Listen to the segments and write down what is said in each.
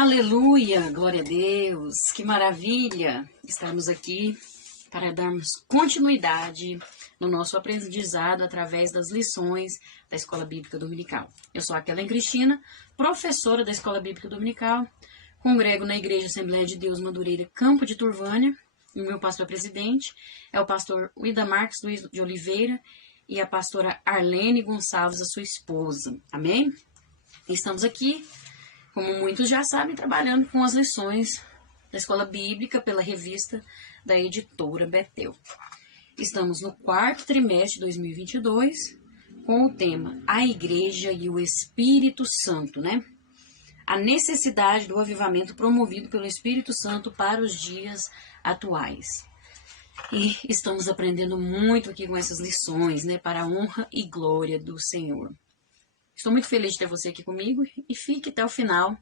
Aleluia, glória a Deus, que maravilha estarmos aqui para darmos continuidade no nosso aprendizado através das lições da Escola Bíblica Dominical. Eu sou a Kellen Cristina, professora da Escola Bíblica Dominical, congrego na Igreja Assembleia de Deus Madureira, Campo de Turvânia, e o meu pastor-presidente é o pastor Uida Marques Luiz de Oliveira e a pastora Arlene Gonçalves, a sua esposa. Amém? Estamos aqui, como muitos já sabem, trabalhando com as lições da Escola Bíblica pela revista da editora Betel. Estamos no quarto trimestre de 2022 com o tema A Igreja e o Espírito Santo, né? A necessidade do avivamento promovido pelo Espírito Santo para os dias atuais. E estamos aprendendo muito aqui com essas lições, né? Para a honra e glória do Senhor. Estou muito feliz de ter você aqui comigo e fique até o final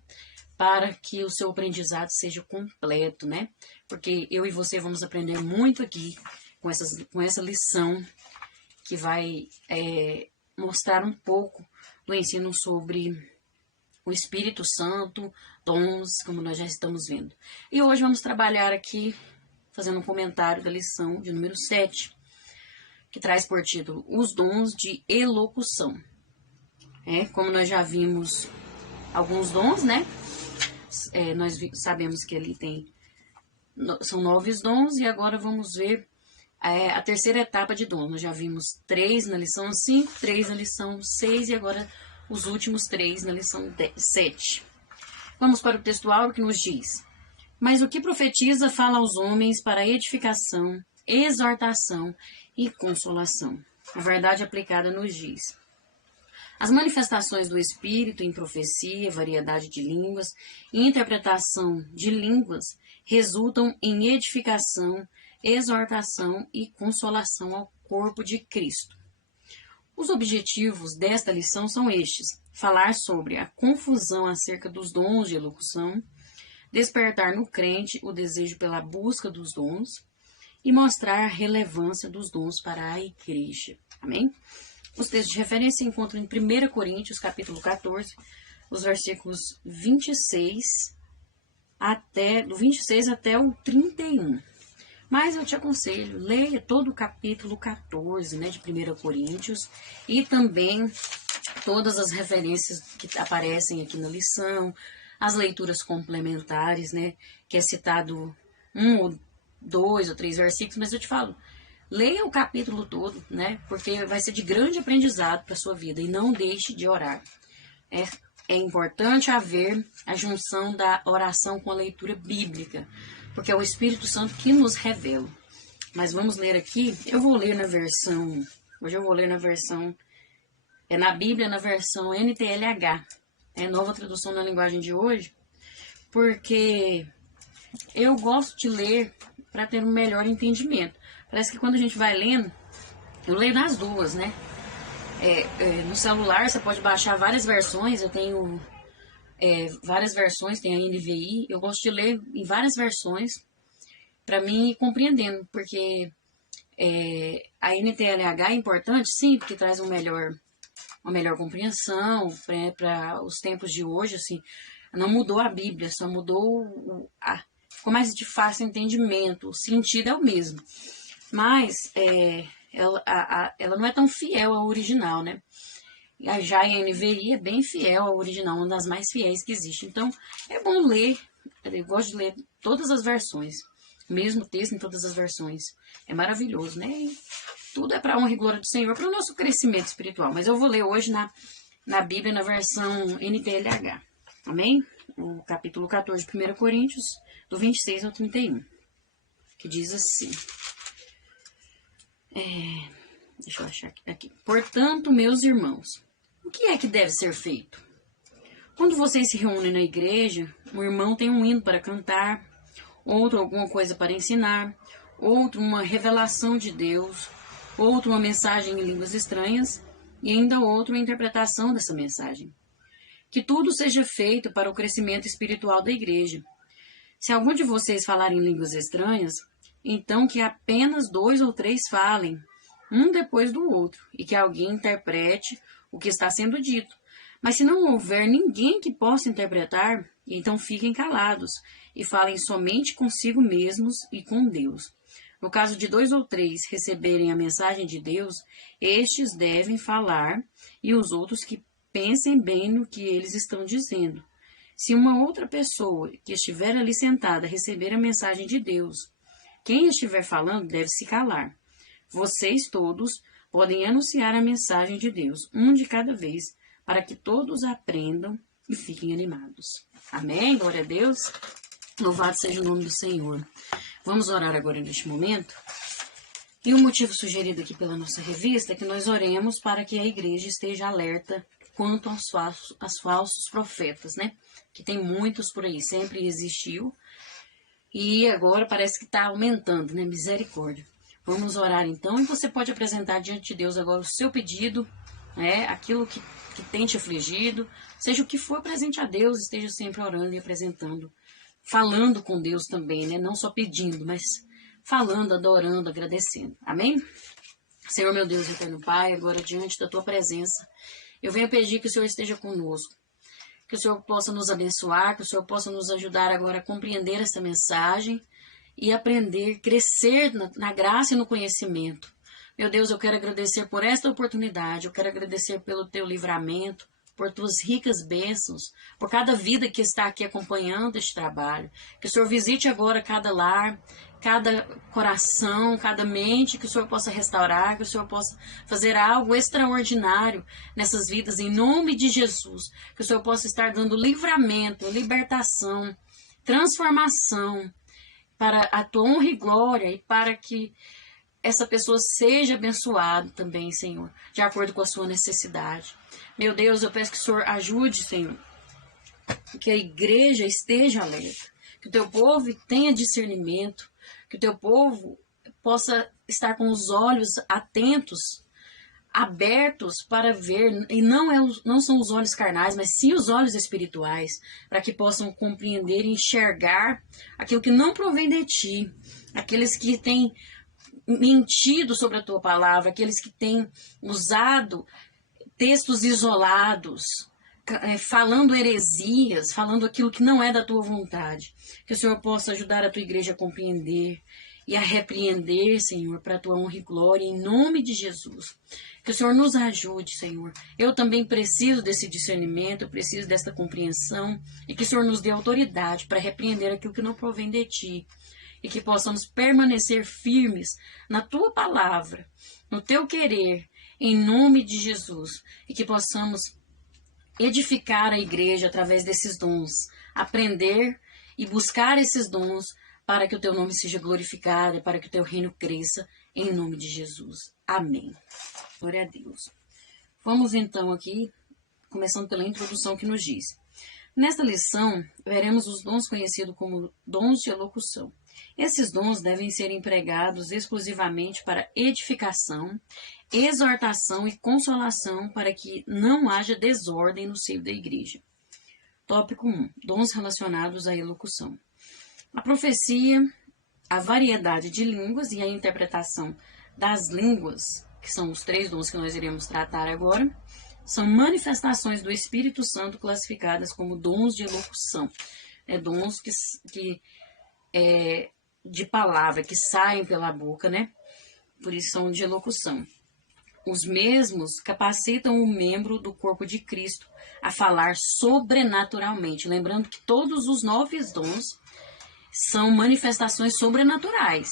para que o seu aprendizado seja completo, né? Porque eu e você vamos aprender muito aqui com essa lição que vai mostrar um pouco do ensino sobre o Espírito Santo, dons, como nós já estamos vendo. E hoje vamos trabalhar aqui, fazendo um comentário da lição de número 7, que traz por título Os Dons de Elocução. Como nós já vimos alguns dons, né? Nós sabemos que ali são 9 dons e agora vamos ver a terceira etapa de dons. Nós já vimos 3 na lição 5, 3 na lição 6 e agora os últimos 3 na lição 7. Vamos para o textual que nos diz: Mas o que profetiza fala aos homens para edificação, exortação e consolação. A verdade aplicada nos diz: As manifestações do Espírito em profecia, variedade de línguas e interpretação de línguas resultam em edificação, exortação e consolação ao corpo de Cristo. Os objetivos desta lição são estes: falar sobre a confusão acerca dos dons de elocução, despertar no crente o desejo pela busca dos dons e mostrar a relevância dos dons para a igreja. Amém? Os textos de referência se encontram em 1 Coríntios, capítulo 14, os versículos 26 até o 31. Mas eu te aconselho, leia todo o capítulo 14, né, de 1 Coríntios e também todas as referências que aparecem aqui na lição, as leituras complementares, né, que é citado 1 ou 2 ou 3 versículos, mas eu te falo, leia o capítulo todo, né? Porque vai ser de grande aprendizado para a sua vida. E não deixe de orar. É importante haver a junção da oração com a leitura bíblica, porque é o Espírito Santo que nos revela. Mas vamos ler aqui. Eu vou ler na versão... Hoje eu vou ler na versão... na Bíblia, na versão NTLH. Nova tradução na linguagem de hoje. Porque eu gosto de ler para ter um melhor entendimento. Parece que quando a gente vai lendo, eu leio nas duas, né? No celular você pode baixar várias versões, eu tenho várias versões, tem a NVI, eu gosto de ler em várias versões para mim ir compreendendo, porque a NTLH é importante, sim, porque traz uma melhor compreensão para os tempos de hoje, assim, não mudou a Bíblia, só mudou ficou mais de fácil entendimento, o sentido é o mesmo. Mas ela não é tão fiel ao original, né? Já a NVI é bem fiel ao original, uma das mais fiéis que existe. Então, é bom ler, eu gosto de ler todas as versões, o mesmo texto em todas as versões. É maravilhoso, né? E tudo é para a honra e glória do Senhor, para o nosso crescimento espiritual. Mas eu vou ler hoje na Bíblia, na versão NTLH. Amém? O capítulo 14 de 1 Coríntios, do 26 ao 31. Que diz assim... deixa eu achar aqui. Portanto, meus irmãos, o que é que deve ser feito? Quando vocês se reúnem na igreja, um irmão tem um hino para cantar, outro alguma coisa para ensinar, outro uma revelação de Deus, outro uma mensagem em línguas estranhas e ainda outro uma interpretação dessa mensagem. Que tudo seja feito para o crescimento espiritual da igreja. Se algum de vocês falar em línguas estranhas, então que apenas 2 ou 3 falem, um depois do outro, e que alguém interprete o que está sendo dito, Mas se não houver ninguém que possa interpretar, então fiquem calados e falem somente consigo mesmos e com Deus. No caso de 2 ou 3 receberem a mensagem de Deus, estes devem falar e os outros que pensem bem no que eles estão dizendo. Se uma outra pessoa que estiver ali sentada receber a mensagem de Deus, quem estiver falando deve se calar. Vocês todos podem anunciar a mensagem de Deus, um de cada vez, para que todos aprendam e fiquem animados. Amém? Glória a Deus. Louvado seja o nome do Senhor. Vamos orar agora neste momento. E o motivo sugerido aqui pela nossa revista é que nós oremos para que a igreja esteja alerta quanto aos falsos profetas, né? Que tem muitos por aí, sempre existiu. E agora parece que está aumentando, né? Misericórdia. Vamos orar então, e você pode apresentar diante de Deus agora o seu pedido, né? Aquilo que tem te afligido, seja o que for presente a Deus, esteja sempre orando e apresentando, falando com Deus também, né? Não só pedindo, mas falando, adorando, agradecendo. Amém? Senhor, meu Deus, eterno Pai, agora diante da Tua presença, eu venho pedir que o Senhor esteja conosco, que o Senhor possa nos abençoar, que o Senhor possa nos ajudar agora a compreender essa mensagem e aprender, crescer na graça e no conhecimento. Meu Deus, eu quero agradecer por esta oportunidade, eu quero agradecer pelo Teu livramento, por Tuas ricas bênçãos, por cada vida que está aqui acompanhando este trabalho. Que o Senhor visite agora cada lar, cada coração, cada mente, que o Senhor possa restaurar, que o Senhor possa fazer algo extraordinário nessas vidas, em nome de Jesus. Que o Senhor possa estar dando livramento, libertação, transformação, para a Tua honra e glória e para que essa pessoa seja abençoada também, Senhor, de acordo com a sua necessidade. Meu Deus, eu peço que o Senhor ajude, Senhor, que a igreja esteja alerta, que o Teu povo tenha discernimento, que o Teu povo possa estar com os olhos atentos, abertos para ver, e não são os olhos carnais, mas sim os olhos espirituais, para que possam compreender e enxergar aquilo que não provém de Ti, aqueles que têm mentido sobre a Tua palavra, aqueles que têm usado textos isolados, falando heresias, falando aquilo que não é da Tua vontade. Que o Senhor possa ajudar a Tua igreja a compreender e a repreender, Senhor, para a Tua honra e glória, em nome de Jesus. Que o Senhor nos ajude, Senhor. Eu também preciso desse discernimento, eu preciso desta compreensão, e que o Senhor nos dê autoridade para repreender aquilo que não provém de Ti, e que possamos permanecer firmes na Tua palavra, no Teu querer, em nome de Jesus, e que possamos edificar a igreja através desses dons, aprender e buscar esses dons para que o Teu nome seja glorificado e para que o Teu reino cresça, em nome de Jesus. Amém. Glória a Deus. Vamos então aqui, começando pela introdução que nos diz. Nesta lição, veremos os dons conhecidos como dons de elocução. Esses dons devem ser empregados exclusivamente para edificação, exortação e consolação, para que não haja desordem no seio da igreja. Tópico 1. Dons relacionados à elocução. A profecia, a variedade de línguas e a interpretação das línguas, que são os 3 dons que nós iremos tratar agora, são manifestações do Espírito Santo classificadas como dons de elocução. Dons de palavra, que saem pela boca, né? Por isso são de elocução. Os mesmos capacitam o membro do corpo de Cristo a falar sobrenaturalmente. Lembrando que todos os 9 dons são manifestações sobrenaturais.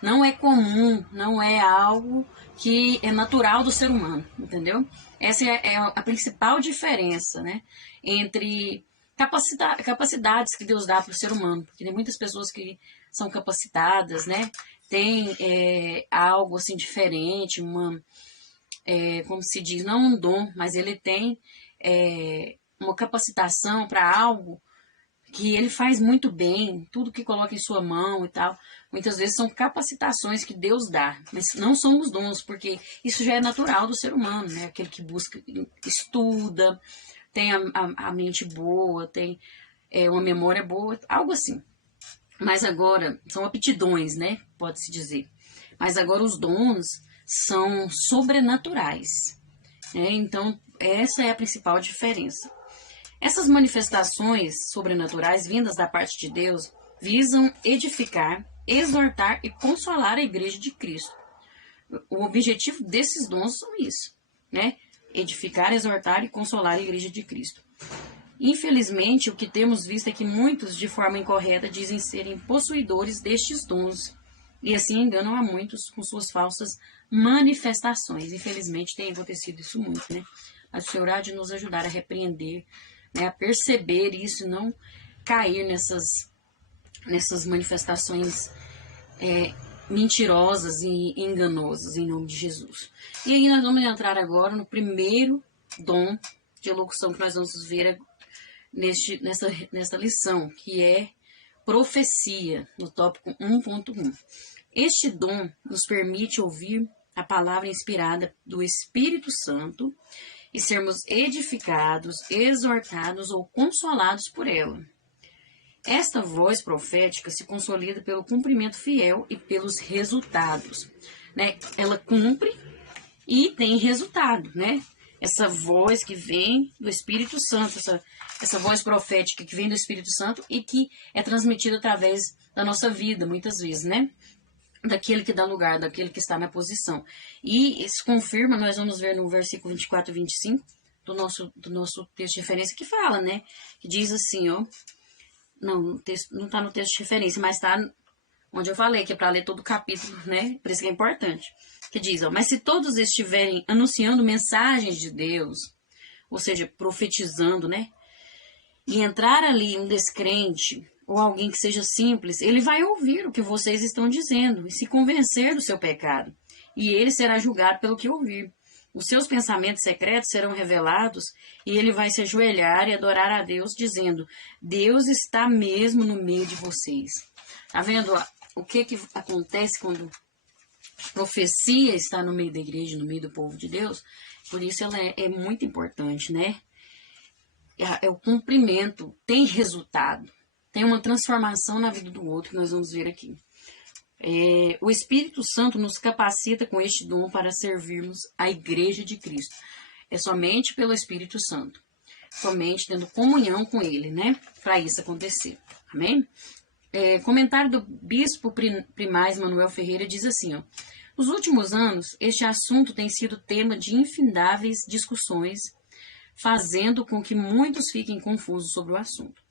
Não é comum, não é algo que é natural do ser humano, entendeu? Essa é a principal diferença, né? Entre capacidades que Deus dá para o ser humano. Porque tem muitas pessoas que são capacitadas, né? Tem algo assim diferente, como se diz, não um dom, mas ele tem uma capacitação para algo que ele faz muito bem, tudo que coloca em sua mão e tal. Muitas vezes são capacitações que Deus dá, mas não são os dons, porque isso já é natural do ser humano, né? Aquele que busca, estuda, tem a mente boa, tem uma memória boa, algo assim. Mas agora, são aptidões, né? Pode-se dizer. Mas agora os dons são sobrenaturais. né? Então, essa é a principal diferença. Essas manifestações sobrenaturais vindas da parte de Deus visam edificar, exortar e consolar a igreja de Cristo. O objetivo desses dons são isso, né? Edificar, exortar e consolar a igreja de Cristo. Infelizmente, o que temos visto é que muitos, de forma incorreta, dizem serem possuidores destes dons e assim enganam a muitos com suas falsas manifestações. Infelizmente, tem acontecido isso muito, né? Mas o Senhor há de nos ajudar a repreender, né, a perceber isso e não cair nessas manifestações mentirosas e enganosas, em nome de Jesus. E aí nós vamos entrar agora no primeiro dom de elocução que nós vamos ver nesta lição, que é profecia, no tópico 1.1. Este dom nos permite ouvir a palavra inspirada do Espírito Santo e sermos edificados, exortados ou consolados por ela. Esta voz profética se consolida pelo cumprimento fiel e pelos resultados, né? Ela cumpre e tem resultado, né? Essa voz que vem do Espírito Santo, essa voz profética que vem do Espírito Santo e que é transmitida através da nossa vida, muitas vezes, né? Daquele que dá lugar, daquele que está na posição. E isso confirma, nós vamos ver no versículo 24 e 25 do nosso texto de referência, que fala, né? Que diz assim, ó. Não está no texto de referência, mas está onde eu falei, que é para ler todo o capítulo, né? Por isso que é importante. Que diz, ó, mas se todos estiverem anunciando mensagens de Deus, ou seja, profetizando, né? E entrar ali um descrente ou alguém que seja simples, ele vai ouvir o que vocês estão dizendo e se convencer do seu pecado. E ele será julgado pelo que ouvir. Os seus pensamentos secretos serão revelados e ele vai se ajoelhar e adorar a Deus, dizendo, Deus está mesmo no meio de vocês. Tá vendo o que acontece quando a profecia está no meio da igreja, no meio do povo de Deus? Por isso ela é muito importante, né? É o cumprimento, tem resultado, tem uma transformação na vida do outro, que nós vamos ver aqui. O Espírito Santo nos capacita com este dom para servirmos a igreja de Cristo. É somente pelo Espírito Santo, somente tendo comunhão com ele, né? Para isso acontecer. Amém? Comentário do bispo primaz Manuel Ferreira diz assim, ó. Nos últimos anos, este assunto tem sido tema de infindáveis discussões, fazendo com que muitos fiquem confusos sobre o assunto.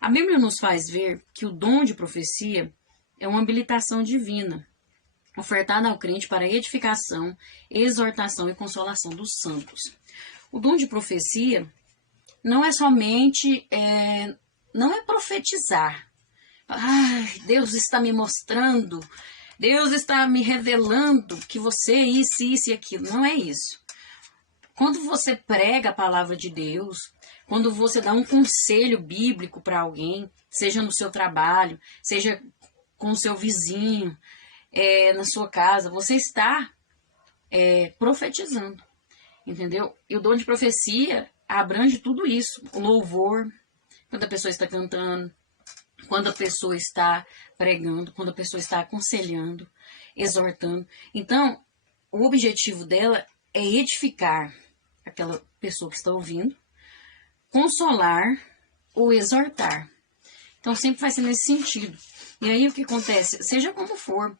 A Bíblia nos faz ver que o dom de profecia é uma habilitação divina, ofertada ao crente para edificação, exortação e consolação dos santos. O dom de profecia não é somente, não é profetizar. Ai, Deus está me mostrando, Deus está me revelando que você é isso e aquilo. Não é isso. Quando você prega a palavra de Deus, quando você dá um conselho bíblico para alguém, seja no seu trabalho, seja com o seu vizinho, na sua casa, você está profetizando, entendeu? E o dom de profecia abrange tudo isso, o louvor, quando a pessoa está cantando, quando a pessoa está pregando, quando a pessoa está aconselhando, exortando. Então, o objetivo dela é edificar aquela pessoa que está ouvindo, consolar ou exortar. Então, sempre vai ser nesse sentido. E aí, o que acontece? Seja como for,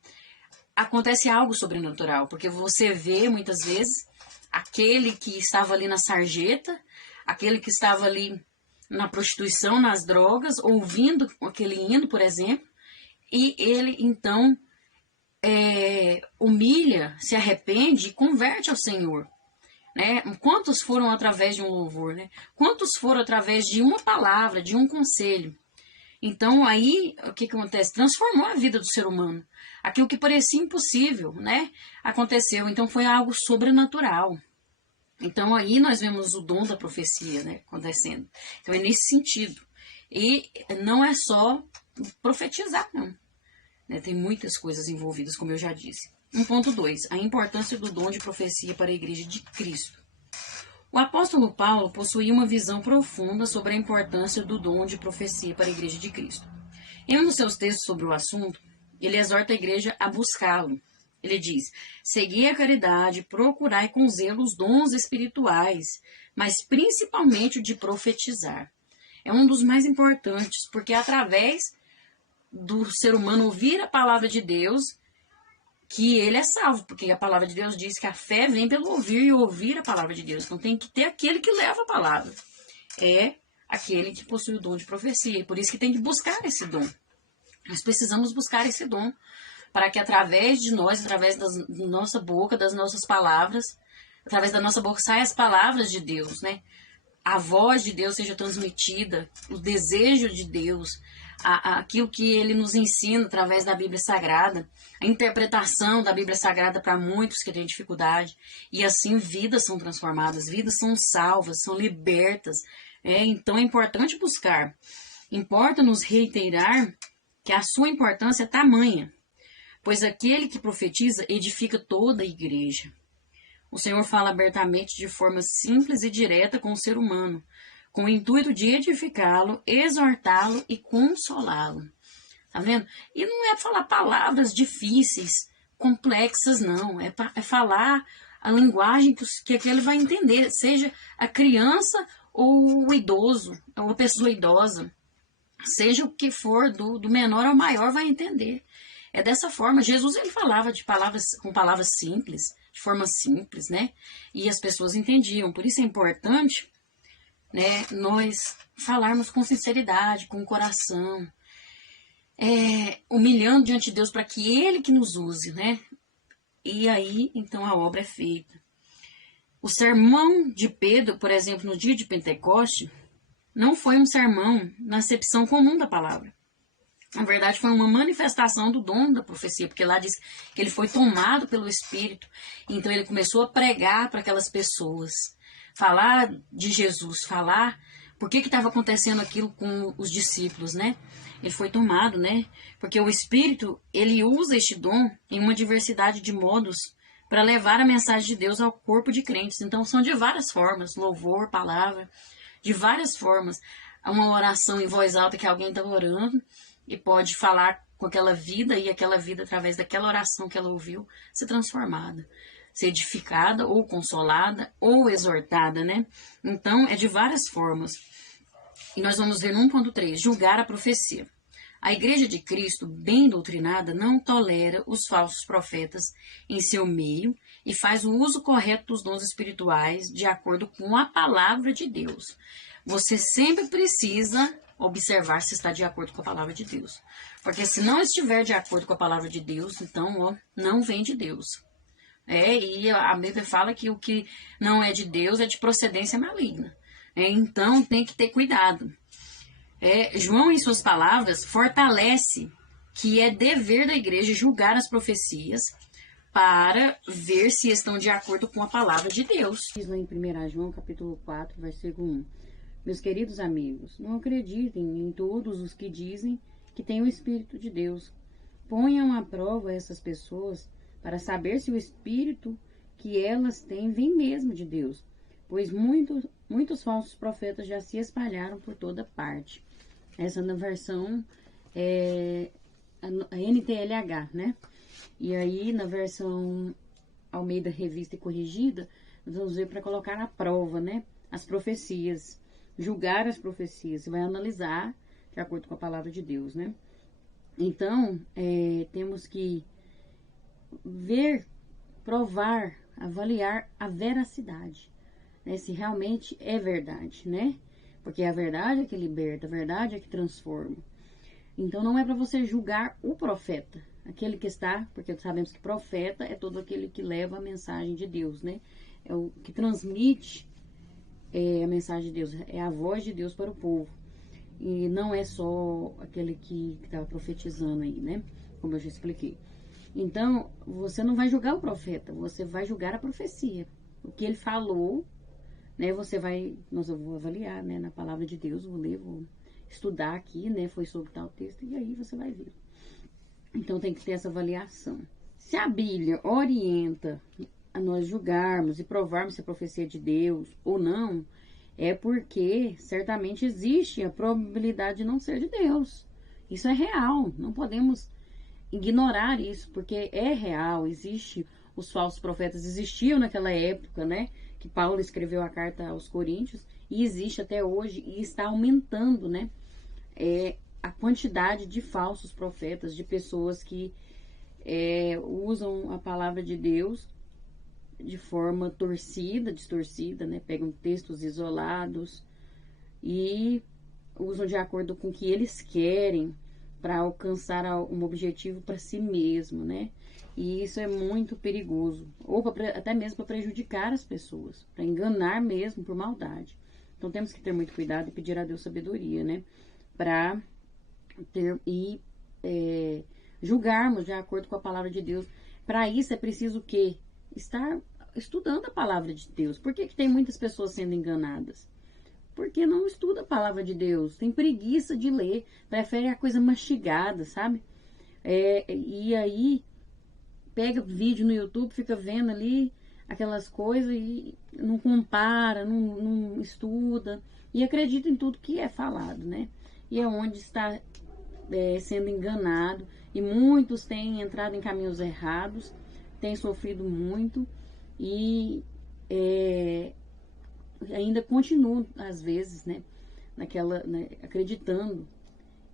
acontece algo sobrenatural, porque você vê, muitas vezes, aquele que estava ali na sarjeta, aquele que estava ali na prostituição, nas drogas, ouvindo aquele hino, por exemplo, e ele, então, humilha, se arrepende e converte ao Senhor. Né? Quantos foram através de um louvor? Né? Quantos foram através de uma palavra, de um conselho? Então, aí, o que acontece? Transformou a vida do ser humano. Aquilo que parecia impossível, né? Aconteceu. Então, foi algo sobrenatural. Então, aí nós vemos o dom da profecia, né? Acontecendo. Então, é nesse sentido. E não é só profetizar, não. Né? Tem muitas coisas envolvidas, como eu já disse. 1.2. A importância do dom de profecia para a igreja de Cristo. O apóstolo Paulo possuía uma visão profunda sobre a importância do dom de profecia para a igreja de Cristo. Em um dos seus textos sobre o assunto, ele exorta a igreja a buscá-lo. Ele diz: segui a caridade, procurai com zelo os dons espirituais, mas principalmente o de profetizar. É um dos mais importantes, porque através do ser humano ouvir a palavra de Deus, que ele é salvo, porque a palavra de Deus diz que a fé vem pelo ouvir e ouvir a palavra de Deus. Então tem que ter aquele que leva a palavra. É aquele que possui o dom de profecia. E por isso que tem que buscar esse dom. Nós precisamos buscar esse dom para que através de nós, através da nossa boca, das nossas palavras, através da nossa boca saiam as palavras de Deus, né? A voz de Deus seja transmitida, o desejo de Deus, aquilo que Ele nos ensina através da Bíblia Sagrada, a interpretação da Bíblia Sagrada para muitos que têm dificuldade, e assim vidas são transformadas, vidas são salvas, são libertas. Então é importante buscar. Importa nos reiterar que a sua importância é tamanha, pois aquele que profetiza edifica toda a igreja. O Senhor fala abertamente de forma simples e direta com o ser humano, com o intuito de edificá-lo, exortá-lo e consolá-lo. Tá vendo? E não é falar palavras difíceis, complexas, não. É falar a linguagem que aquele vai entender, seja a criança ou o idoso, ou a pessoa idosa. Seja o que for, do menor ao maior vai entender. É dessa forma. Jesus ele falava com palavras simples, de forma simples, né? E as pessoas entendiam. Por isso é importante, né, nós falarmos com sinceridade, com coração, humilhando diante de Deus para que Ele que nos use, né? E aí, então, a obra é feita. O sermão de Pedro, por exemplo, no dia de Pentecoste, não foi um sermão na acepção comum da palavra. Na verdade, foi uma manifestação do dom da profecia, porque lá diz que ele foi tomado pelo Espírito. Então, ele começou a pregar para aquelas pessoas, falar de Jesus, falar por que estava acontecendo aquilo com os discípulos, né? Ele foi tomado, né? Porque o Espírito, ele usa este dom em uma diversidade de modos para levar a mensagem de Deus ao corpo de crentes. Então, são de várias formas, louvor, palavra, de várias formas. Uma oração em voz alta que alguém está orando e pode falar com aquela vida, e aquela vida, através daquela oração que ela ouviu, ser transformada, ser edificada, ou consolada, ou exortada, né? Então, é de várias formas. E nós vamos ver no 1.3, julgar a profecia. A Igreja de Cristo, bem doutrinada, não tolera os falsos profetas em seu meio e faz o uso correto dos dons espirituais de acordo com a palavra de Deus. Você sempre precisa observar se está de acordo com a palavra de Deus. Porque se não estiver de acordo com a palavra de Deus, então, não vem de Deus. E a Bíblia fala que o que não é de Deus é de procedência maligna. Então, tem que ter cuidado. João, em suas palavras, fortalece que é dever da igreja julgar as profecias para ver se estão de acordo com a palavra de Deus. Diz lá em 1 João, capítulo 4, versículo 1. Meus queridos amigos, não acreditem em todos os que dizem que têm o Espírito de Deus. Ponham à prova essas pessoas para saber se o Espírito que elas têm vem mesmo de Deus, pois muitos falsos profetas já se espalharam por toda parte. Essa na versão a NTLH, né? E aí, na versão Almeida Revista e Corrigida, nós vamos ver para colocar à prova, né? As profecias, julgar as profecias. Você vai analisar de acordo com a palavra de Deus, né? Então, temos que ver, provar, avaliar a veracidade, né? Se realmente é verdade, né? Porque a verdade é que liberta, a verdade é que transforma. Então, não é para você julgar o profeta, aquele que está, porque sabemos que profeta é todo aquele que leva a mensagem de Deus, né? É o que transmite a mensagem de Deus, é a voz de Deus para o povo. E não é só aquele que estava profetizando aí, né? Como eu já expliquei. Então, você não vai julgar o profeta, você vai julgar a profecia. O que ele falou, né? Eu vou avaliar, né? Na palavra de Deus, vou ler, vou estudar aqui, né? Foi sobre tal texto, e aí você vai ver. Então, tem que ter essa avaliação. Se a Bíblia orienta a nós julgarmos e provarmos se a profecia é de Deus ou não, é porque certamente existe a probabilidade de não ser de Deus. Isso é real. Não podemos ignorar isso, porque é real, existe, os falsos profetas existiam naquela época, né? Que Paulo escreveu a carta aos Coríntios, e existe até hoje, e está aumentando, né? A quantidade de falsos profetas, de pessoas que usam a palavra de Deus de forma torcida, distorcida, né? Pegam textos isolados e usam de acordo com o que eles querem para alcançar um objetivo para si mesmo, né? E isso é muito perigoso, ou até mesmo para prejudicar as pessoas, para enganar mesmo por maldade. Então temos que ter muito cuidado e pedir a Deus sabedoria, né? Para ter e julgarmos de acordo com a palavra de Deus. Para isso é preciso o quê? Estar estudando a palavra de Deus. Por que tem muitas pessoas sendo enganadas? Porque não estuda a palavra de Deus, tem preguiça de ler, prefere a coisa mastigada, sabe? E aí pega vídeo no YouTube, fica vendo ali aquelas coisas e não compara, não estuda e acredita em tudo que é falado, né? E é onde está sendo enganado, e muitos têm entrado em caminhos errados, têm sofrido muito e ainda continuam, às vezes, né, acreditando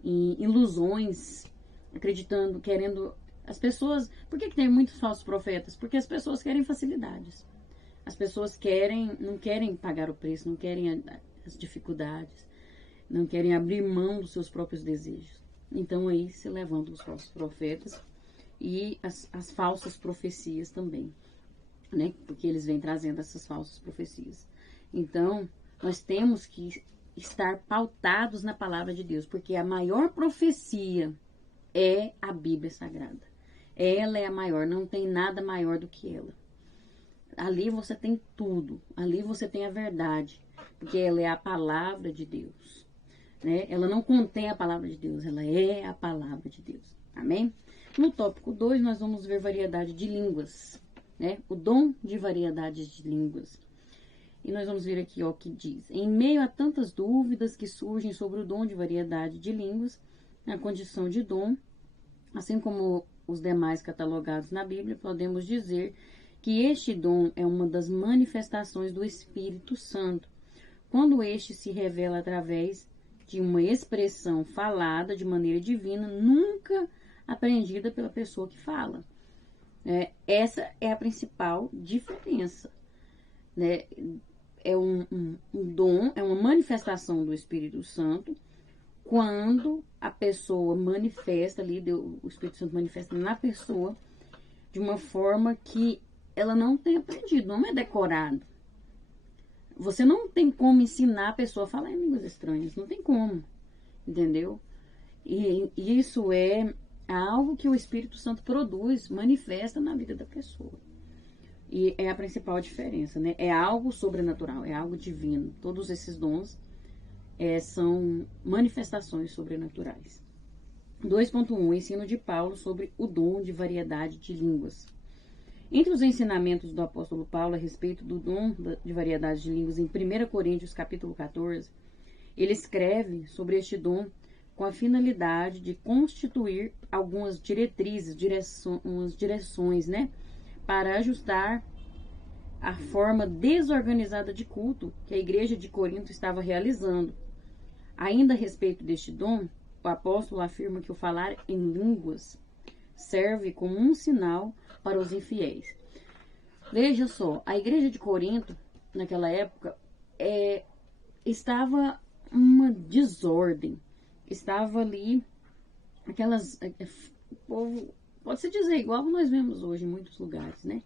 em ilusões, acreditando, querendo. As pessoas. Por que tem muitos falsos profetas? Porque as pessoas querem facilidades. As pessoas não querem pagar o preço, não querem as dificuldades, não querem abrir mão dos seus próprios desejos. Então aí se levantam os falsos profetas e as falsas profecias também, né? Porque eles vêm trazendo essas falsas profecias. Então, nós temos que estar pautados na palavra de Deus, porque a maior profecia é a Bíblia Sagrada. Ela é a maior, não tem nada maior do que ela. Ali você tem tudo, ali você tem a verdade, porque ela é a palavra de Deus, né? Ela não contém a palavra de Deus, ela é a palavra de Deus. Amém? No tópico 2, nós vamos ver variedade de línguas, né? O dom de variedades de línguas. E nós vamos ver aqui, ó, o que diz. Em meio a tantas dúvidas que surgem sobre o dom de variedade de línguas, na condição de dom, assim como os demais catalogados na Bíblia, podemos dizer que este dom é uma das manifestações do Espírito Santo, quando este se revela através de uma expressão falada de maneira divina, nunca aprendida pela pessoa que fala. Essa é a principal diferença, né? É um dom, é uma manifestação do Espírito Santo, quando a pessoa manifesta ali, o Espírito Santo manifesta na pessoa de uma forma que ela não tem aprendido, não é decorado. Você não tem como ensinar a pessoa a falar em línguas estranhas, não tem como, entendeu? E isso é algo que o Espírito Santo produz, manifesta na vida da pessoa. E é a principal diferença, né? É algo sobrenatural, é algo divino. Todos esses dons são manifestações sobrenaturais. 2.1. Ensino de Paulo sobre o dom de variedade de línguas. Entre os ensinamentos do apóstolo Paulo a respeito do dom de variedade de línguas em 1 Coríntios capítulo 14, ele escreve sobre este dom com a finalidade de constituir algumas diretrizes, direções, né? Para ajustar a forma desorganizada de culto que a igreja de Corinto estava realizando. Ainda a respeito deste dom, o apóstolo afirma que o falar em línguas serve como um sinal para os infiéis. Veja só, a igreja de Corinto, naquela época, estava uma desordem. Estava ali aquelas... O povo, pode-se dizer, igual nós vemos hoje em muitos lugares, né?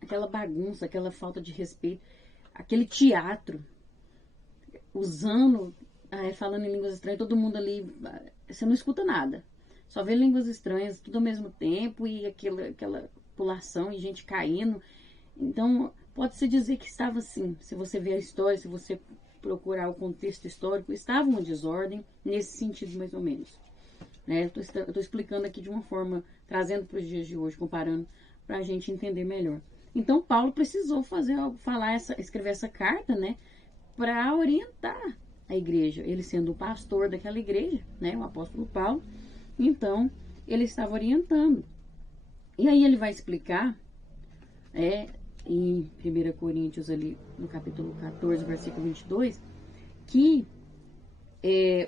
Aquela bagunça, aquela falta de respeito, aquele teatro, usando, falando em línguas estranhas, todo mundo ali, você não escuta nada, só vê línguas estranhas tudo ao mesmo tempo e aquela pulação e gente caindo. Então, pode-se dizer que estava assim, se você ver a história, se você procurar o contexto histórico, estava uma desordem nesse sentido mais ou menos. Eu estou explicando aqui de uma forma, trazendo para os dias de hoje, comparando, para a gente entender melhor. Então, Paulo precisou escrever essa carta, né, para orientar a igreja, ele sendo o pastor daquela igreja, né, o apóstolo Paulo, então ele estava orientando. E aí ele vai explicar, em 1 Coríntios ali, no capítulo 14, versículo 22, que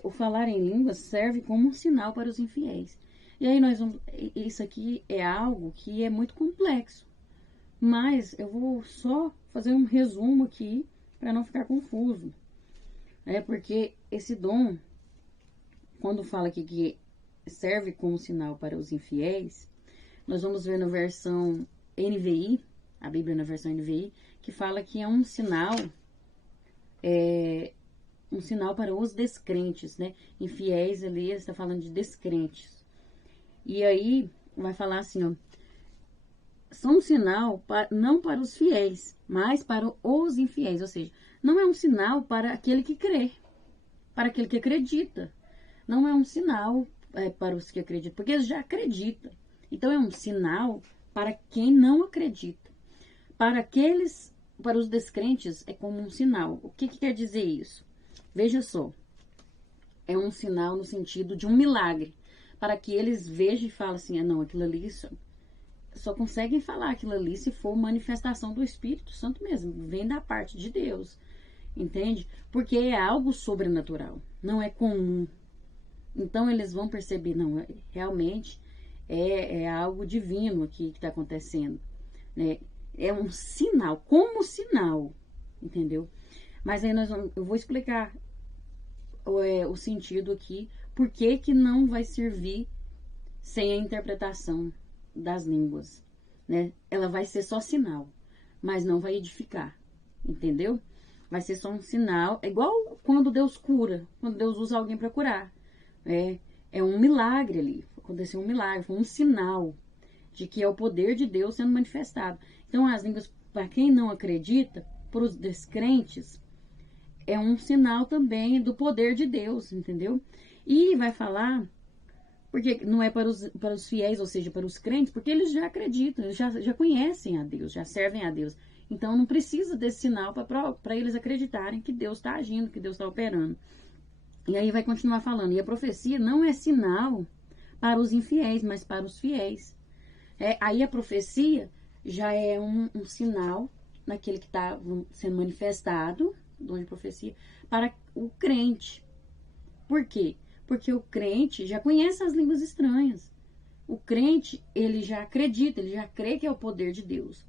o falar em línguas serve como um sinal para os infiéis. E aí isso aqui é algo que é muito complexo, mas eu vou só fazer um resumo aqui para não ficar confuso. Porque esse dom, quando fala aqui que serve como sinal para os infiéis, nós vamos ver na versão NVI, a Bíblia na versão NVI, que fala que é um sinal para os descrentes, né? Infiéis ali, ele está falando de descrentes. E aí, vai falar assim, ó, são um sinal não para os fiéis, mas para os infiéis, ou seja, não é um sinal para aquele que crê, para aquele que acredita. Não é um sinal para os que acreditam, porque eles já acreditam. Então, é um sinal para quem não acredita. Para os descrentes, é como um sinal. O que quer dizer isso? Veja só, é um sinal no sentido de um milagre, para que eles vejam e falem assim, não, aquilo ali só conseguem falar aquilo ali se for manifestação do Espírito Santo mesmo, vem da parte de Deus, entende? Porque é algo sobrenatural, não é comum. Então eles vão perceber, não, realmente é algo divino aqui que está acontecendo, né? É um sinal, como sinal, entendeu? Mas aí eu vou explicar o sentido aqui, por que não vai servir sem a interpretação das línguas, né? Ela vai ser só sinal, mas não vai edificar, entendeu? Vai ser só um sinal, é igual quando Deus cura, quando Deus usa alguém para curar. É um milagre ali, aconteceu um milagre, foi um sinal de que é o poder de Deus sendo manifestado. Então, as línguas, para quem não acredita, para os descrentes, é um sinal também do poder de Deus, entendeu? E vai falar, porque não é para os fiéis, ou seja, para os crentes, porque eles já acreditam, eles já conhecem a Deus, já servem a Deus. Então, não precisa desse sinal para eles acreditarem que Deus está agindo, que Deus está operando. E aí vai continuar falando, e a profecia não é sinal para os infiéis, mas para os fiéis. Aí a profecia já é um sinal naquele que está sendo manifestado, dom de profecia, para o crente. Por quê? Porque o crente já conhece as línguas estranhas. O crente, ele já acredita, ele já crê que é o poder de Deus.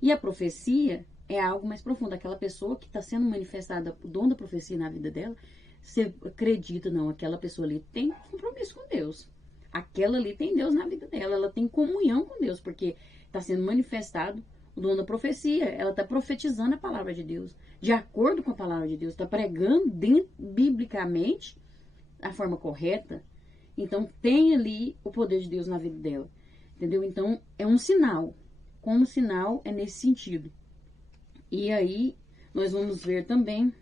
E a profecia é algo mais profundo. Aquela pessoa que está sendo manifestada, o dom da profecia na vida dela, você acredita, não, aquela pessoa ali tem compromisso com Deus. Aquela ali tem Deus na vida dela, ela tem comunhão com Deus, porque está sendo manifestado o dom da profecia, ela está profetizando a palavra de Deus, de acordo com a palavra de Deus, está pregando biblicamente a forma correta, então tem ali o poder de Deus na vida dela, entendeu? Então é um sinal, como sinal é nesse sentido. E aí nós vamos ver também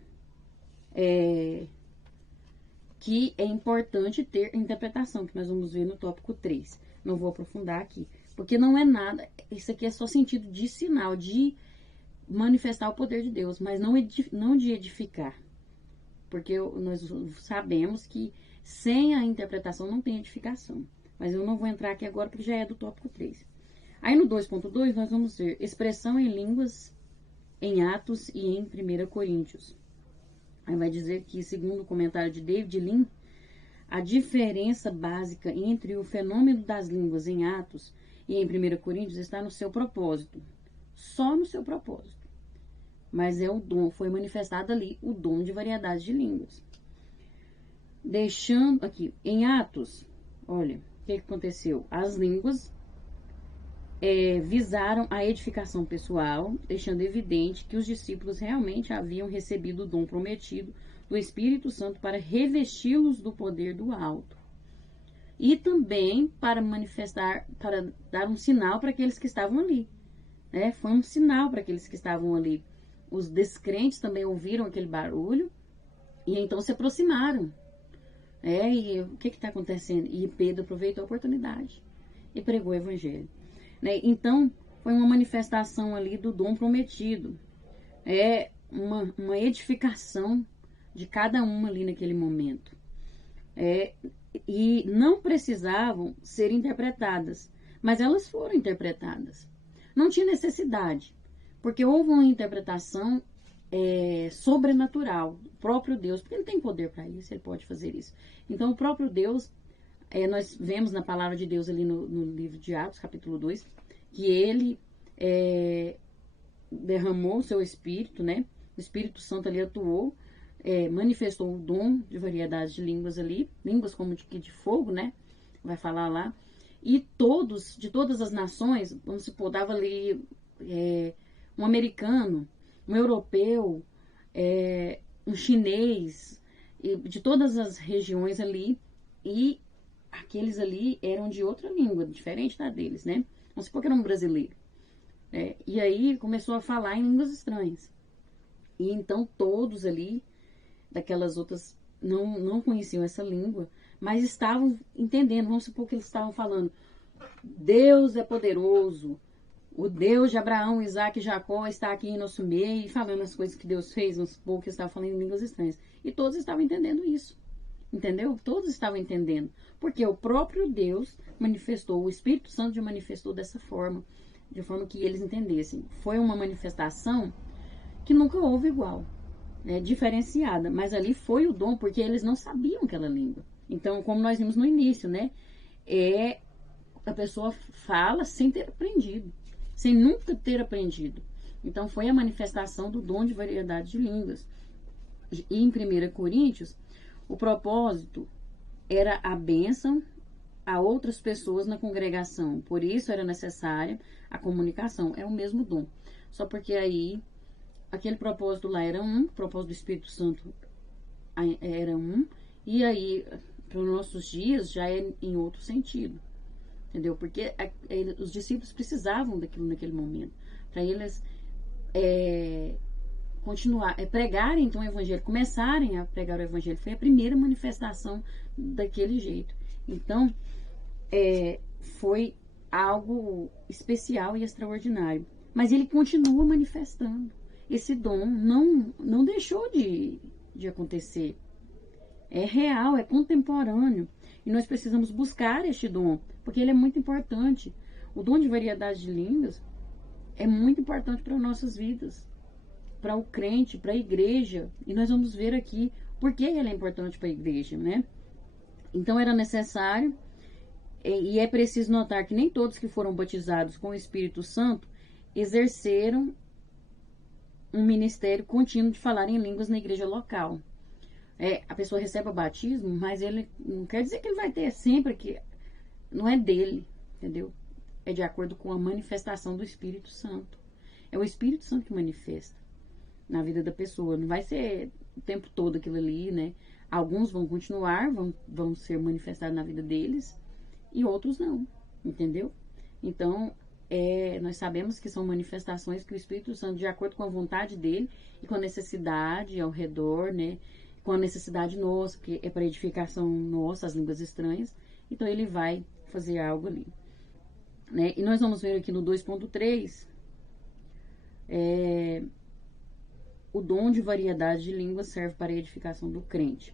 que é importante ter interpretação, que nós vamos ver no tópico 3. Não vou aprofundar aqui, porque não é nada, isso aqui é só sentido de sinal, de manifestar o poder de Deus, mas não de edificar. Porque nós sabemos que sem a interpretação não tem edificação. Mas eu não vou entrar aqui agora, porque já é do tópico 3. Aí no 2.2 nós vamos ver expressão em línguas em Atos e em 1 Coríntios. Aí vai dizer que, segundo o comentário de David Lean, a diferença básica entre o fenômeno das línguas em Atos e em 1 Coríntios está no seu propósito. Só no seu propósito. Mas é o dom, foi manifestado ali o dom de variedade de línguas. Deixando aqui, em Atos, olha, o que aconteceu? As línguas visaram a edificação pessoal, deixando evidente que os discípulos realmente haviam recebido o dom prometido do Espírito Santo para revesti-los do poder do alto. E também para manifestar, para dar um sinal para aqueles que estavam ali. Foi um sinal para aqueles que estavam ali. Os descrentes também ouviram aquele barulho e então se aproximaram. E o que está acontecendo? E Pedro aproveitou a oportunidade e pregou o evangelho. Então, foi uma manifestação ali do dom prometido. Uma edificação de cada uma ali naquele momento. E não precisavam ser interpretadas, mas elas foram interpretadas. Não tinha necessidade, porque houve uma interpretação sobrenatural, o próprio Deus, porque ele tem poder para isso, ele pode fazer isso. Então, o próprio Deus, nós vemos na palavra de Deus ali no livro de Atos, capítulo 2, que ele derramou o seu Espírito, né? O Espírito Santo ali atuou, manifestou o dom de variedade de línguas ali, línguas como de fogo, né? Vai falar lá. E todos, de todas as nações, vamos supor, dava ali um americano, um europeu, um chinês, de todas as regiões ali, e aqueles ali eram de outra língua, diferente da deles, né? Vamos supor que era um brasileiro. E aí começou a falar em línguas estranhas. E então todos ali, daquelas outras, não conheciam essa língua, mas estavam entendendo. Vamos supor que eles estavam falando: Deus é poderoso, o Deus de Abraão, Isaac e Jacó está aqui em nosso meio, e falando as coisas que Deus fez. Vamos supor que eles estavam falando em línguas estranhas. E todos estavam entendendo isso. Entendeu? Todos estavam entendendo. Porque o próprio Deus manifestou, o Espírito Santo manifestou dessa forma, de forma que eles entendessem. Foi uma manifestação que nunca houve igual, né? Diferenciada. Mas ali foi o dom, porque eles não sabiam aquela língua. Então, como nós vimos no início, né? A pessoa fala sem ter aprendido, sem nunca ter aprendido. Então, foi a manifestação do dom de variedade de línguas. E em 1 Coríntios, o propósito era a bênção a outras pessoas na congregação. Por isso era necessária a comunicação. É o mesmo dom. Só porque aí, aquele propósito lá era um, o propósito do Espírito Santo era um, e aí, para os nossos dias, já é em outro sentido. Entendeu? Porque os discípulos precisavam daquilo naquele momento. Para eles pregarem então o evangelho, começarem a pregar o evangelho. Foi a primeira manifestação daquele jeito. Então, foi algo especial e extraordinário. Mas ele continua manifestando. Esse dom não deixou de acontecer. É real, é contemporâneo. E nós precisamos buscar este dom, porque ele é muito importante. O dom de variedade de línguas é muito importante para nossas vidas, para o crente, para a igreja. E nós vamos ver aqui por que ele é importante para a igreja, né? Então era necessário, e é preciso notar que nem todos que foram batizados com o Espírito Santo exerceram um ministério contínuo de falar em línguas na igreja local. A pessoa recebe o batismo, mas ele não quer dizer que ele vai ter sempre, que não é dele, entendeu? É de acordo com a manifestação do Espírito Santo. É o Espírito Santo que manifesta na vida da pessoa. Não vai ser o tempo todo aquilo ali, né? Alguns vão continuar, vão ser manifestados na vida deles, e outros não, entendeu? Então, nós sabemos que são manifestações que o Espírito Santo, de acordo com a vontade dele e com a necessidade ao redor, né? Com a necessidade nossa, que é para edificação nossa, as línguas estranhas, então ele vai fazer algo ali, né? E nós vamos ver aqui no 2.3, o dom de variedade de línguas serve para a edificação do crente.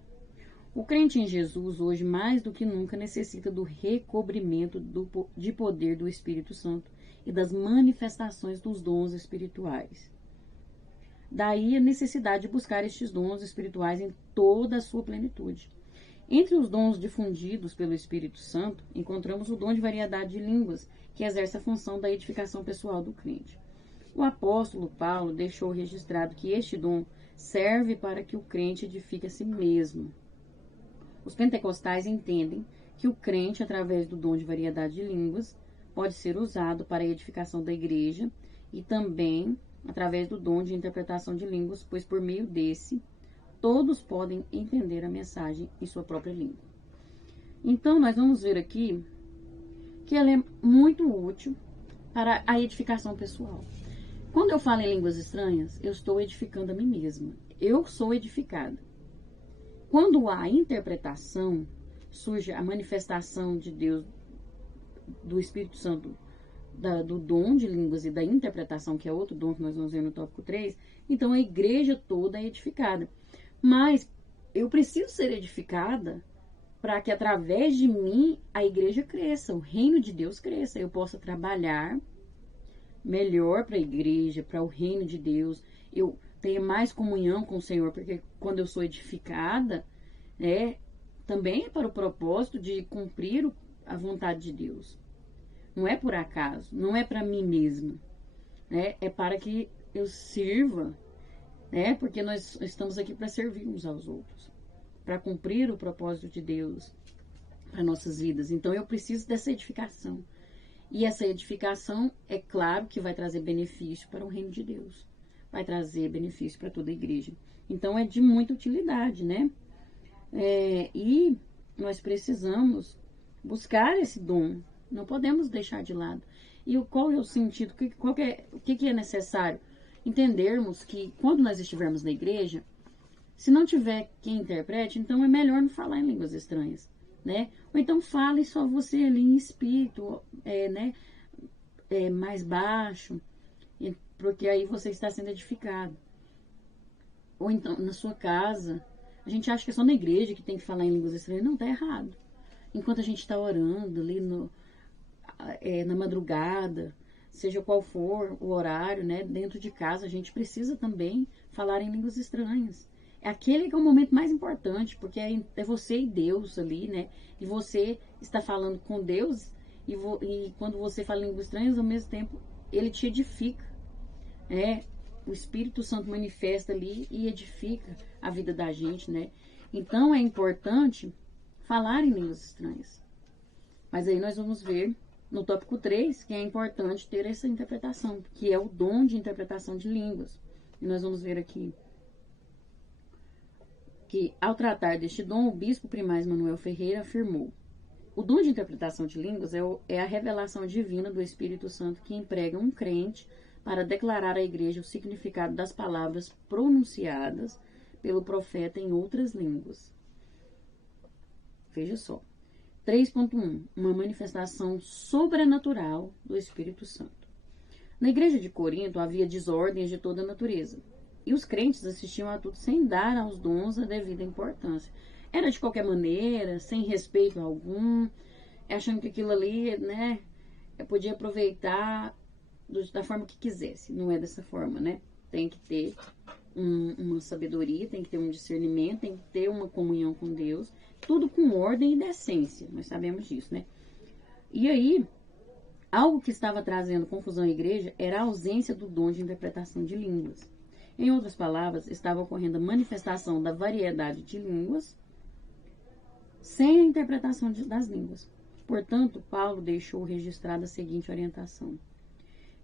O crente em Jesus, hoje, mais do que nunca, necessita do recobrimento de poder do Espírito Santo e das manifestações dos dons espirituais. Daí a necessidade de buscar estes dons espirituais em toda a sua plenitude. Entre os dons difundidos pelo Espírito Santo, encontramos o dom de variedade de línguas, que exerce a função da edificação pessoal do crente. O apóstolo Paulo deixou registrado que este dom serve para que o crente edifique a si mesmo. Os pentecostais entendem que o crente, através do dom de variedade de línguas, pode ser usado para a edificação da igreja e também através do dom de interpretação de línguas, pois por meio desse, todos podem entender a mensagem em sua própria língua. Então, nós vamos ver aqui que ela é muito útil para a edificação pessoal. Quando eu falo em línguas estranhas, eu estou edificando a mim mesma. Eu sou edificada. Quando há interpretação, surge a manifestação de Deus, do Espírito Santo, do dom de línguas e da interpretação, que é outro dom que nós vamos ver no tópico 3, então a igreja toda é edificada. Mas eu preciso ser edificada para que através de mim a igreja cresça, o reino de Deus cresça, eu possa trabalhar melhor para a igreja, para o reino de Deus, eu tenha mais comunhão com o Senhor, porque quando eu sou edificada, né, também é para o propósito de cumprir a vontade de Deus. Não é por acaso, não é para mim mesma, né? É para que eu sirva, né? Porque nós estamos aqui para servir uns aos outros, para cumprir o propósito de Deus para nossas vidas. Então eu preciso dessa edificação. E essa edificação, é claro que vai trazer benefício para o reino de Deus. Vai trazer benefício para toda a igreja. Então é de muita utilidade, né? E nós precisamos buscar esse dom. Não podemos deixar de lado. E qual é o sentido? O que é necessário? Entendermos que quando nós estivermos na igreja, se não tiver quem interprete, então é melhor não falar em línguas estranhas, né? Ou então fale só você ali em espírito, né? Mais baixo, porque aí você está sendo edificado. Ou então na sua casa, a gente acha que é só na igreja que tem que falar em línguas estranhas. Não, tá errado. Enquanto a gente está orando ali na madrugada, seja qual for o horário, né? Dentro de casa, a gente precisa também falar em línguas estranhas. É aquele que é o momento mais importante, porque é você e Deus ali, né? E você está falando com Deus, e quando você fala em línguas estranhas, ao mesmo tempo, ele te edifica, né? O Espírito Santo manifesta ali e edifica a vida da gente, né? Então, é importante falar em línguas estranhas. Mas aí nós vamos ver no tópico 3 que é importante ter essa interpretação, que é o dom de interpretação de línguas. E nós vamos ver aqui que, ao tratar deste dom, o bispo primaz Manuel Ferreira afirmou: o dom de interpretação de línguas é a revelação divina do Espírito Santo que emprega um crente para declarar à igreja o significado das palavras pronunciadas pelo profeta em outras línguas. Veja só. 3.1. Uma manifestação sobrenatural do Espírito Santo. Na igreja de Corinto havia desordens de toda natureza, e os crentes assistiam a tudo sem dar aos dons a devida importância. Era de qualquer maneira, sem respeito algum, achando que aquilo ali, né, podia aproveitar da forma que quisesse. Não é dessa forma, né? Tem que ter uma sabedoria, tem que ter um discernimento, tem que ter uma comunhão com Deus, tudo com ordem e decência, nós sabemos disso, né? E aí, algo que estava trazendo confusão à igreja era a ausência do dom de interpretação de línguas. Em outras palavras, estava ocorrendo a manifestação da variedade de línguas sem a interpretação das línguas. Portanto, Paulo deixou registrada a seguinte orientação: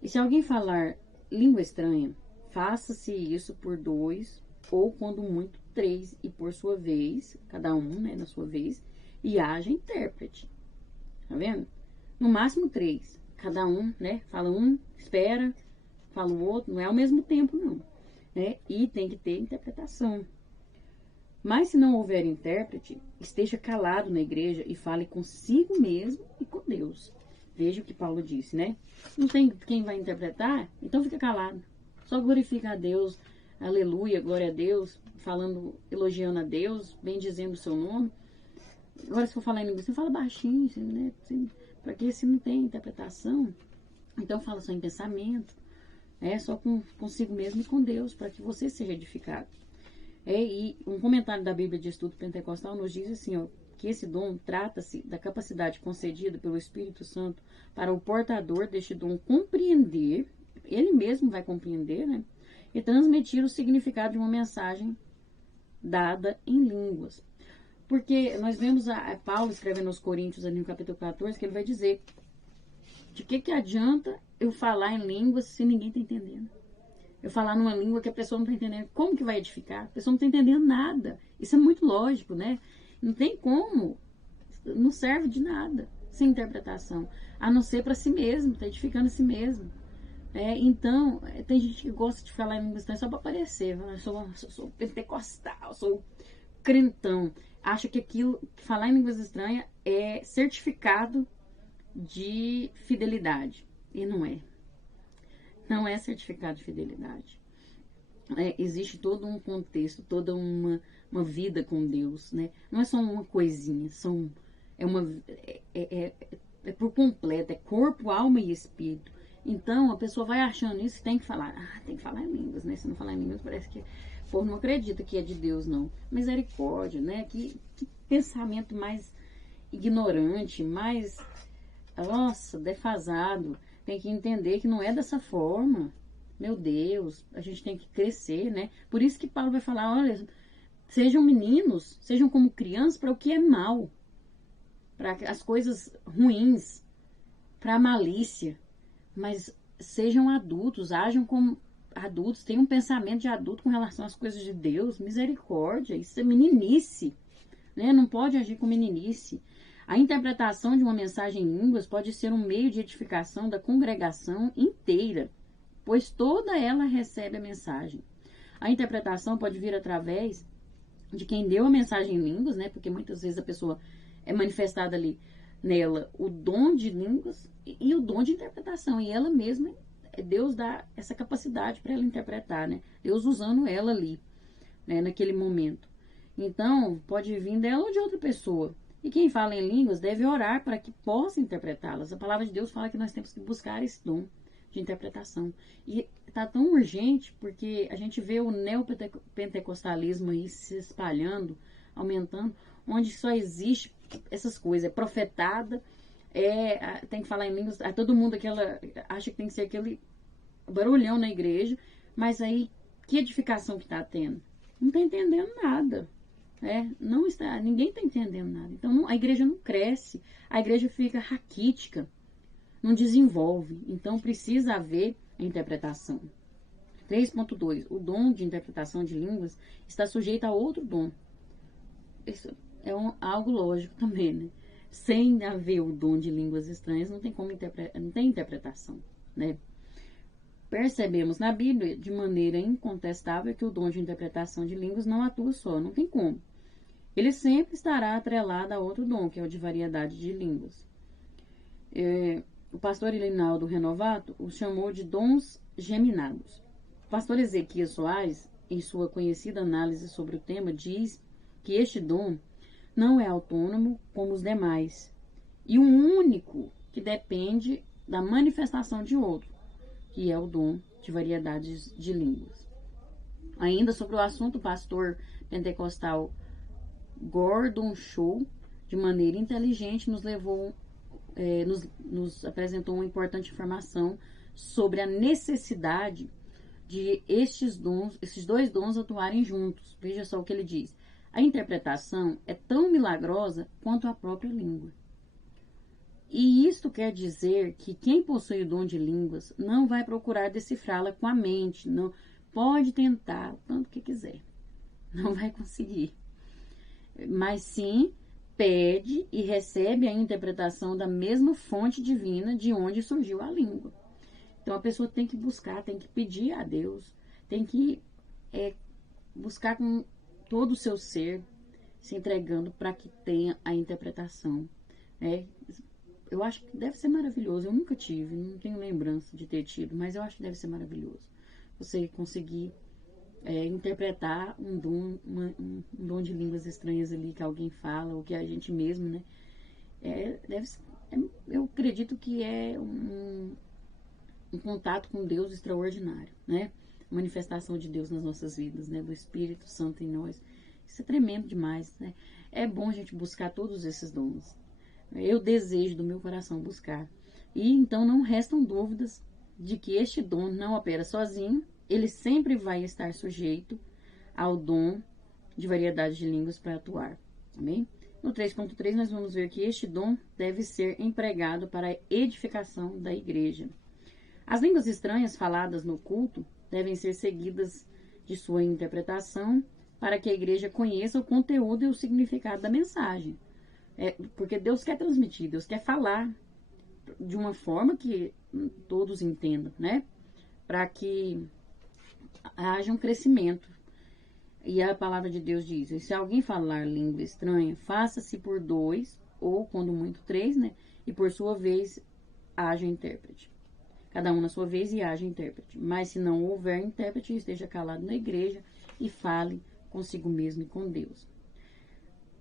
e se alguém falar língua estranha, faça-se isso por 2, ou quando muito 3, e por sua vez, cada um, né, na sua vez, e haja intérprete. Tá vendo? No máximo 3. Cada um, né, fala um, espera, fala o outro, não é ao mesmo tempo, não. Né? E tem que ter interpretação. Mas se não houver intérprete, esteja calado na igreja e fale consigo mesmo e com Deus. Veja o que Paulo disse, né? Não tem quem vai interpretar, então fica calado. Só glorifica a Deus, aleluia, glória a Deus, falando, elogiando a Deus, bendizendo o seu nome. Agora, se for falar em língua, você fala baixinho, né? Porque se não tem interpretação, então fala só em pensamento, só consigo mesmo e com Deus, para que você seja edificado. E um comentário da Bíblia de Estudo Pentecostal nos diz assim, ó, que esse dom trata-se da capacidade concedida pelo Espírito Santo para o portador deste dom compreender, ele mesmo vai compreender, né? E transmitir o significado de uma mensagem dada em línguas. Porque nós vemos a Paulo escrevendo aos Coríntios, ali no capítulo 14, que ele vai dizer: de que adianta eu falar em línguas se ninguém está entendendo? Eu falar numa língua que a pessoa não está entendendo. Como que vai edificar? A pessoa não está entendendo nada. Isso é muito lógico, né? Não tem como. Não serve de nada sem interpretação. A não ser para si mesmo, está edificando a si mesmo. Então, tem gente que gosta de falar em línguas estranhas só para aparecer. Eu sou pentecostal, sou crentão. Acha que aquilo, falar em línguas estranhas é certificado de fidelidade. E não é. Não é certificado de fidelidade. existe todo um contexto, toda uma vida com Deus, né? Não é só uma coisinha, é, uma, é por completo, é corpo, alma e espírito. Então, a pessoa vai achando isso, tem que falar. Ah, tem que falar em línguas, né? Se não falar em línguas, parece que o povo não acredita que é de Deus, não. Misericórdia, né? Que pensamento mais ignorante, mais, nossa, defasado. Tem que entender que não é dessa forma. Meu Deus, a gente tem que crescer, né? Por isso que Paulo vai falar, olha, sejam meninos, sejam como crianças para o que é mal, para as coisas ruins, para a malícia, mas sejam adultos, ajam como adultos, tenham um pensamento de adulto com relação às coisas de Deus, misericórdia, isso é meninice, né? Não pode agir com meninice. A interpretação de uma mensagem em línguas pode ser um meio de edificação da congregação inteira, pois toda ela recebe a mensagem. A interpretação pode vir através de quem deu a mensagem em línguas, né? Porque muitas vezes a pessoa é manifestada ali nela o dom de línguas e o dom de interpretação. E ela mesma, Deus dá essa capacidade para ela interpretar, né? Deus usando ela ali, né? Naquele momento. Então, pode vir dela ou de outra pessoa. E quem fala em línguas deve orar para que possa interpretá-las. A palavra de Deus fala que nós temos que buscar esse dom de interpretação. E está tão urgente porque a gente vê o neopentecostalismo aí se espalhando, aumentando, onde só existe essas coisas, é profetada, tem que falar em línguas, todo mundo acha que tem que ser aquele barulhão na igreja, mas aí que edificação que está tendo? Não está entendendo nada. Não está, ninguém está entendendo nada. Então a igreja não cresce, a igreja fica raquítica, não desenvolve. Então precisa haver a interpretação. 3.2. O dom de interpretação de línguas está sujeito a outro dom. Isso é algo lógico também, né? Sem haver o dom de línguas estranhas, não tem como não tem interpretação, né? Percebemos na Bíblia, de maneira incontestável, que o dom de interpretação de línguas não atua só, não tem como. Ele sempre estará atrelado a outro dom, que é o de variedade de línguas. O pastor Irinaldo Renovato os chamou de dons geminados. O pastor Ezequias Soares, em sua conhecida análise sobre o tema, diz que este dom não é autônomo como os demais, e um único que depende da manifestação de outro, que é o dom de variedades de línguas. Ainda sobre o assunto, o pastor pentecostal Gordon Show, de maneira inteligente, nos apresentou uma importante informação sobre a necessidade de esses dois dons atuarem juntos. Veja só o que ele diz. A interpretação é tão milagrosa quanto a própria língua. E isto quer dizer que quem possui o dom de línguas não vai procurar decifrá-la com a mente, não pode tentar o tanto que quiser, não vai conseguir. Mas sim, pede e recebe a interpretação da mesma fonte divina de onde surgiu a língua. Então a pessoa tem que buscar, tem que pedir a Deus, tem que buscar com todo o seu ser, se entregando para que tenha a interpretação. Eu acho que deve ser maravilhoso. Eu nunca tive, não tenho lembrança de ter tido, mas eu acho que deve ser maravilhoso. Você conseguir interpretar um dom de línguas estranhas ali que alguém fala, ou que a gente mesmo, né? Eu acredito que é um contato com Deus extraordinário, né? Manifestação de Deus nas nossas vidas, né? Do Espírito Santo em nós. Isso é tremendo demais, né? É bom a gente buscar todos esses dons. Eu desejo do meu coração buscar. E então não restam dúvidas de que este dom não opera sozinho, ele sempre vai estar sujeito ao dom de variedade de línguas para atuar. Amém? No 3.3 nós vamos ver que este dom deve ser empregado para a edificação da igreja. As línguas estranhas faladas no culto devem ser seguidas de sua interpretação para que a igreja conheça o conteúdo e o significado da mensagem. Porque Deus quer transmitir, Deus quer falar de uma forma que todos entendam, né? Para que haja um crescimento. E a palavra de Deus diz, se alguém falar língua estranha, faça-se por 2, ou quando muito 3, né? E por sua vez, haja intérprete. cada um na sua vez e haja intérprete. Mas se não houver intérprete, esteja calado na igreja e fale consigo mesmo e com Deus.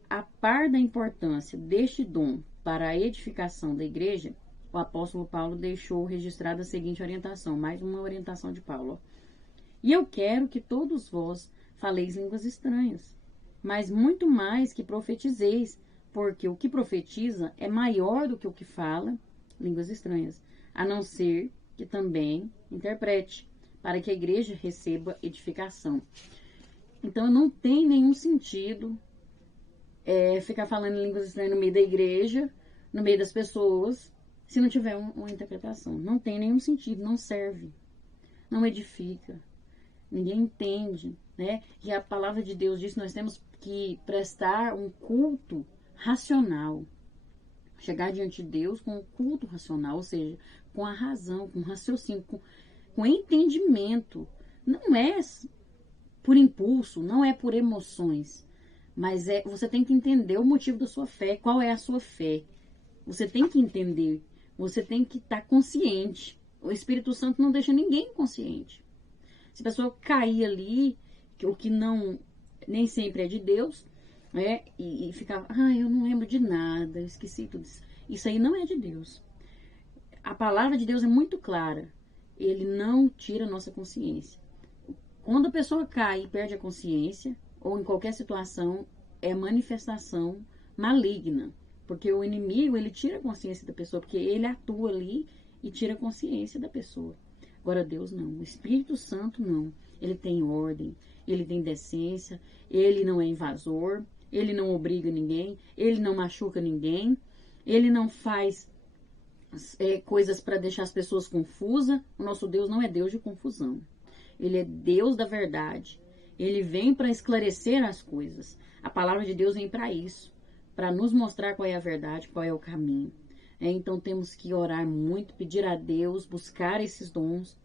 A par da importância deste dom para a edificação da igreja, o apóstolo Paulo deixou registrada a seguinte orientação, mais uma orientação de Paulo. E eu quero que todos vós faleis línguas estranhas, mas muito mais que profetizeis, porque o que profetiza é maior do que o que fala línguas estranhas, a não ser que também interprete, para que a igreja receba edificação. Então, não tem nenhum sentido ficar falando em línguas estranhas no meio da igreja, no meio das pessoas, se não tiver uma interpretação. Não tem nenhum sentido, não serve, não edifica, ninguém entende, né? E a palavra de Deus diz que nós temos que prestar um culto racional, chegar diante de Deus com um culto racional, ou seja, com a razão, com raciocínio, com entendimento. Não é por impulso, não é por emoções, mas você tem que entender o motivo da sua fé, qual é a sua fé. Você tem que entender, você tem que estar consciente. O Espírito Santo não deixa ninguém consciente. Se a pessoa cair ali, o que não nem sempre é de Deus, né, e ficar, eu não lembro de nada, eu esqueci tudo isso. Isso aí não é de Deus. A palavra de Deus é muito clara. Ele não tira a nossa consciência. Quando a pessoa cai e perde a consciência, ou em qualquer situação, é manifestação maligna. Porque o inimigo, ele tira a consciência da pessoa, porque ele atua ali e tira a consciência da pessoa. Agora, Deus não. O Espírito Santo não. Ele tem ordem, ele tem decência, ele não é invasor, ele não obriga ninguém, ele não machuca ninguém, ele não faz coisas para deixar as pessoas confusas. O nosso Deus não é Deus de confusão. Ele é Deus da verdade. Ele vem para esclarecer as coisas. A palavra de Deus vem para isso, para nos mostrar qual é a verdade, qual é o caminho. Então temos que orar muito, pedir a Deus, buscar esses dons,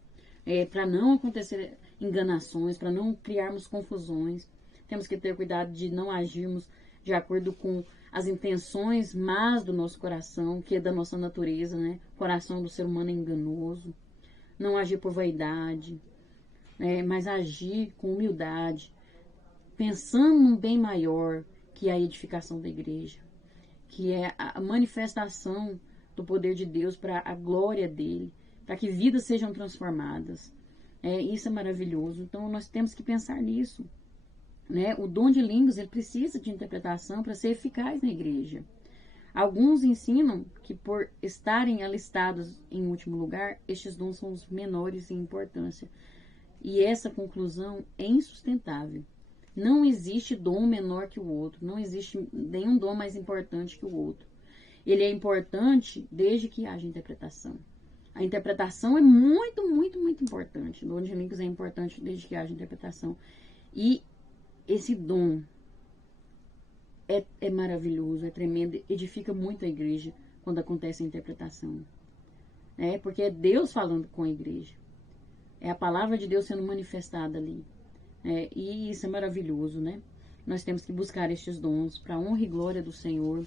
para não acontecer enganações, para não criarmos confusões. Temos que ter cuidado de não agirmos de acordo com as intenções más do nosso coração, que é da nossa natureza, né? O coração do ser humano é enganoso. Não agir por vaidade, mas agir com humildade, pensando num bem maior, que é a edificação da igreja, que é a manifestação do poder de Deus para a glória dele, para que vidas sejam transformadas. Isso é maravilhoso. Então, nós temos que pensar nisso, né? O dom de línguas, ele precisa de interpretação para ser eficaz na igreja. Alguns ensinam que, por estarem alistados em último lugar, estes dons são os menores em importância. E essa conclusão é insustentável. Não existe dom menor que o outro. Não existe nenhum dom mais importante que o outro. Ele é importante desde que haja interpretação. A interpretação é muito, muito, muito importante. O dom de línguas é importante desde que haja interpretação. E esse dom é maravilhoso, é tremendo, edifica muito a igreja quando acontece a interpretação. Porque é Deus falando com a igreja. É a palavra de Deus sendo manifestada ali. E isso é maravilhoso, né? Nós temos que buscar estes dons para a honra e glória do Senhor,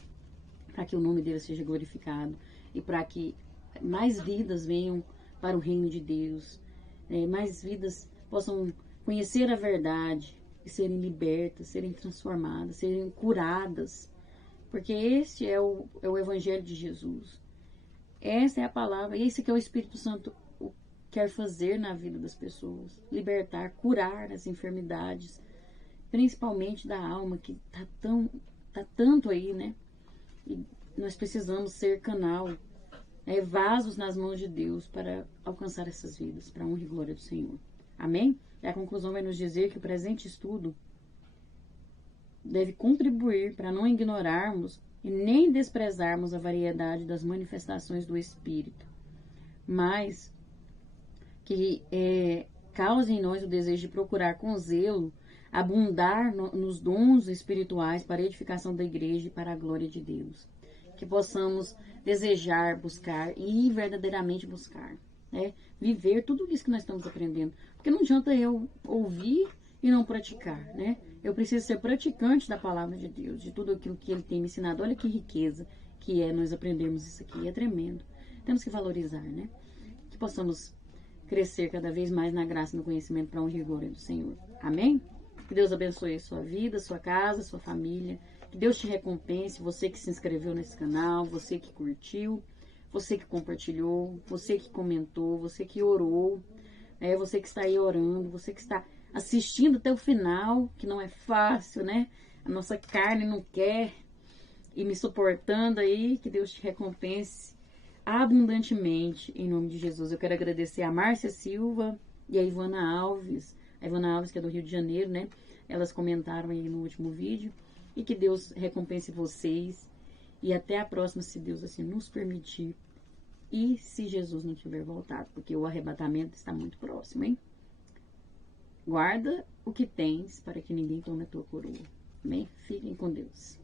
para que o nome dele seja glorificado e para que mais vidas venham para o reino de Deus, mais vidas possam conhecer a verdade e serem libertas, serem transformadas, serem curadas, porque este é o Evangelho de Jesus. Essa é a palavra, esse que é o Espírito Santo quer fazer na vida das pessoas, libertar, curar as enfermidades, principalmente da alma, que tá tanto aí, né? E nós precisamos ser canal, vasos nas mãos de Deus para alcançar essas vidas, para a honra e glória do Senhor. Amém? E a conclusão vai nos dizer que o presente estudo deve contribuir para não ignorarmos e nem desprezarmos a variedade das manifestações do Espírito, mas que cause em nós o desejo de procurar com zelo abundar nos dons espirituais para a edificação da igreja e para a glória de Deus. Que possamos desejar, buscar e verdadeiramente buscar, viver tudo isso que nós estamos aprendendo. Porque não adianta eu ouvir e não praticar, né? Eu preciso ser praticante da palavra de Deus, de tudo aquilo que ele tem me ensinado. Olha que riqueza que é nós aprendermos isso aqui, é tremendo. Temos que valorizar, né? que possamos crescer cada vez mais na graça e no conhecimento para honra e glória do Senhor. Amém? Que Deus abençoe a sua vida, sua casa, sua família. Que Deus te recompense, você que se inscreveu nesse canal, você que curtiu, você que compartilhou, você que comentou, você que orou, você que está aí orando, você que está assistindo até o final, que não é fácil, né? A nossa carne não quer e me suportando aí, que Deus te recompense abundantemente, em nome de Jesus. Eu quero agradecer a Márcia Silva e a Ivana Alves, que é do Rio de Janeiro, né? Elas comentaram aí no último vídeo, e que Deus recompense vocês, e até a próxima, se Deus assim nos permitir, e se Jesus não tiver voltado, porque o arrebatamento está muito próximo, hein? Guarda o que tens, para que ninguém tome a tua coroa. Amém? Fiquem com Deus.